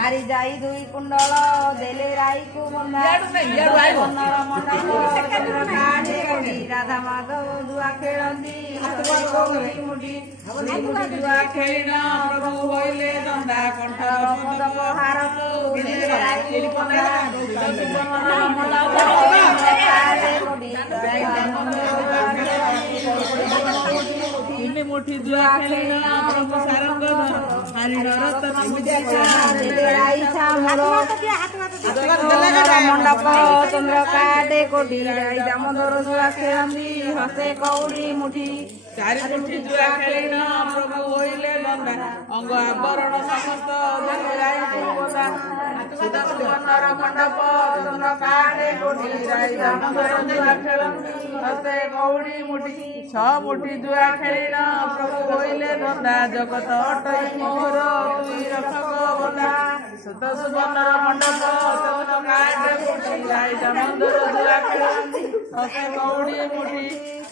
हारी जाई दुई कुंडल देले राई को बंदा राधा माधव दुआ खेलती दुआ खेलिना प्रभु होइले दंदा कंठ हार मोठी जुआ खेलिना प्रभु सारंग मंडप चंद्र काटे कोटी दामोदर जुआ खेलती हसे कौड़ी मुठी चारि मुठी जुआ खेलिना प्रभु होइले दंदा अंग आवरण समस्त मंडप चंद्र काटे कोटी दामोदर जुआ खेलती हसे कौड़ी मुठी छ मुठी जुआ खेलिना प्रभु होइले दंदा जगत अटई मोर तुई रक्षक बंदा सुत सुबर्णर मंडप चंद्र काटे कोटी दामोदर जुआ खेलती हसे कौड़ी मुठी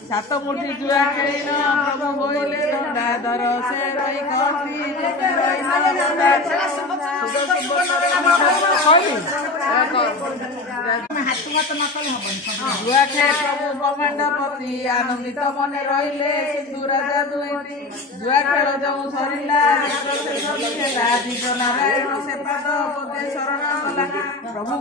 सात मुठी जुआ खेलिना प्रभु होइले दंडा दर से रही करती जुआ खेल प्रभु ब्रह्मांडपति आनंदित मने रहिले सिंधु राजा दुईटी जुआ खेल जो सरिला दिज नारायण से पाद पदे शरण गला प्रभु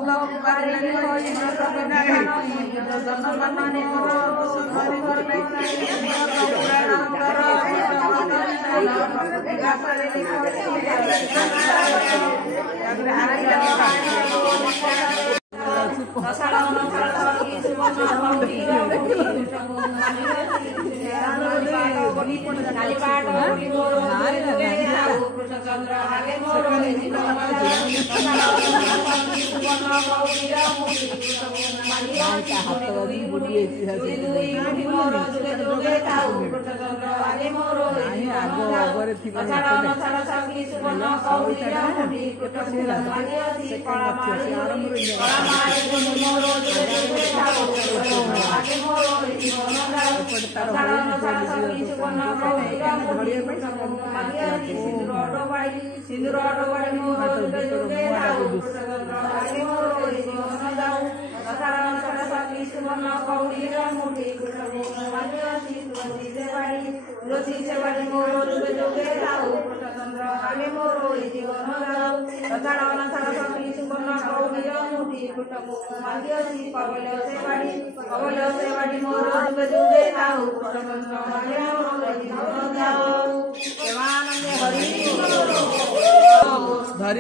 धरी